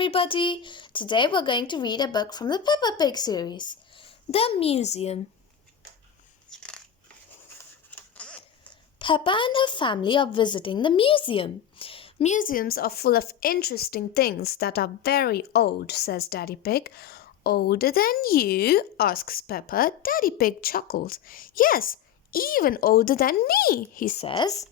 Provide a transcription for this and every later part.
everybody! Today we're going to read a book from the Peppa Pig series, The Museum. Peppa and her family are visiting the museum. Museums are full of interesting things that are very old, says Daddy Pig. Older than you? Asks Peppa. Daddy Pig chuckles. Yes, even older than me, he says.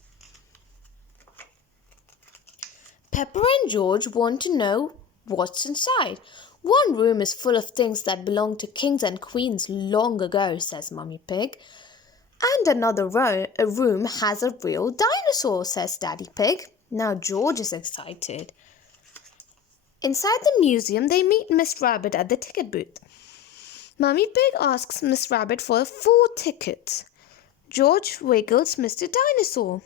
Peppa and George want to know what's inside. One room is full of things that belonged to kings and queens long ago, says Mummy Pig. And another room has a real dinosaur, says Daddy Pig. Now George is excited. Inside the museum, they meet Miss Rabbit at the ticket booth. Mummy Pig asks Miss Rabbit for 4 tickets. George wiggles Mr. Dinosaur.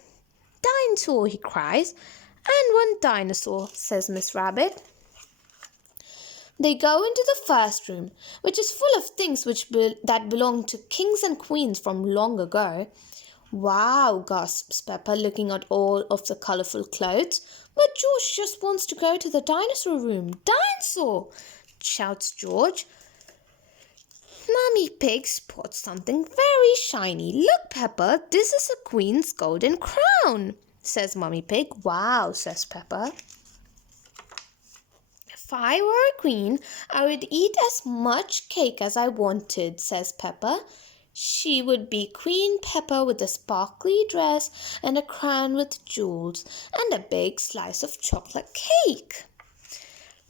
Dinosaur, he cries. And 1 dinosaur, says Miss Rabbit. They go into the first room, which is full of things that belong to kings and queens from long ago. Wow, gasps Peppa, looking at all of the colourful clothes. But George just wants to go to the dinosaur room. Dinosaur, shouts George. Mummy Pig spots something very shiny. Look, Peppa, this is a queen's golden crown, says Mummy Pig. Wow, says Peppa. If I were a queen, I would eat as much cake as I wanted, says Peppa. She would be Queen Peppa with a sparkly dress and a crown with jewels and a big slice of chocolate cake.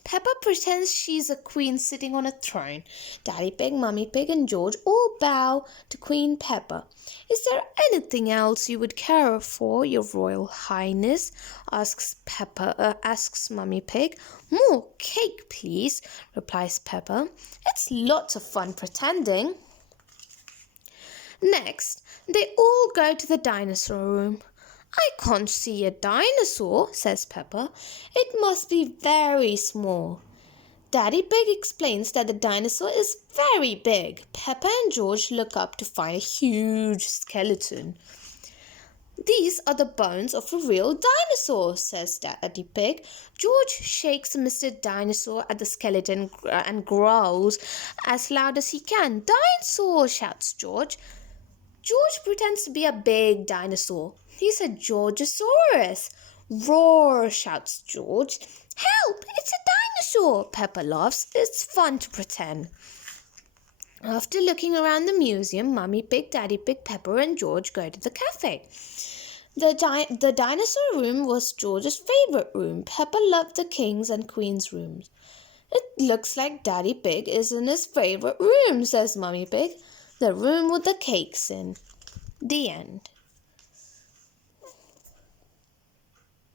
Peppa pretends she's a queen sitting on a throne. Daddy Pig, Mummy Pig and George all bow to Queen Peppa. Is there anything else you would care for, Your Royal Highness? asks Mummy Pig. More cake, please, replies Peppa. It's lots of fun pretending. Next, they all go to the dinosaur room. I can't see a dinosaur, says Peppa. It must be very small. Daddy Pig explains that the dinosaur is very big. Peppa and George look up to find a huge skeleton. These are the bones of a real dinosaur, says Daddy Pig. George shakes Mr. Dinosaur at the skeleton and growls as loud as he can. Dinosaur, shouts George. George pretends to be a big dinosaur. He's a Georgosaurus. Roar, shouts George. Help, it's a dinosaur, Peppa laughs. It's fun to pretend. After looking around the museum, Mummy Pig, Daddy Pig, Peppa and George go to the cafe. The dinosaur room was George's favourite room. Peppa loved the king's and queen's rooms. It looks like Daddy Pig is in his favourite room, says Mummy Pig. The room with the cakes in. The end.